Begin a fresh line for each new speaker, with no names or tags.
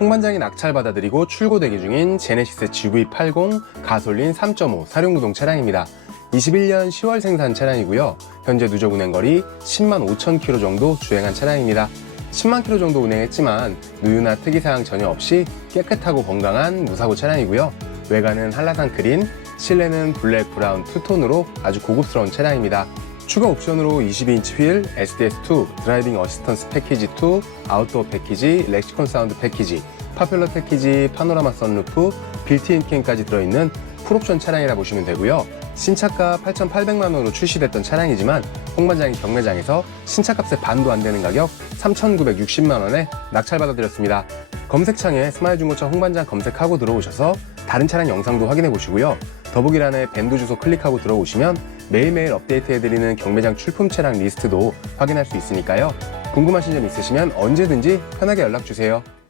홍반장이 낙찰 받아들이고 출고 대기 중인 제네시스 GV80 가솔린 3.5 사륜구동 차량입니다. 21년 10월 생산 차량이고요. 현재 누적 운행거리 10만 5천 킬로 정도 주행한 차량입니다. 10만 킬로 정도 운행했지만 누유나 특이사항 전혀 없이 깨끗하고 건강한 무사고 차량이고요. 외관은 한라산 그린, 실내는 블랙 브라운 투톤으로 아주 고급스러운 차량입니다. 추가 옵션으로 22인치 휠, SDS2, 드라이빙 어시스턴스 패키지 2, 아웃도어 패키지, 렉시콘 사운드 패키지, 파퓰러 패키지, 파노라마 선루프, 빌트인 캠까지 들어있는 풀옵션 차량이라 보시면 되고요. 신차가 8,800만 원으로 출시됐던 차량이지만 홍반장이 경매장에서 신차값의 반도 안 되는 가격 3,960만 원에 낙찰받아드렸습니다. 검색창에 스마일 중고차 홍반장 검색하고 들어오셔서 다른 차량 영상도 확인해 보시고요. 더보기란에 밴드 주소 클릭하고 들어오시면 매일매일 업데이트해드리는 경매장 출품 차량 리스트도 확인할 수 있으니까요. 궁금하신 점 있으시면 언제든지 편하게 연락 주세요.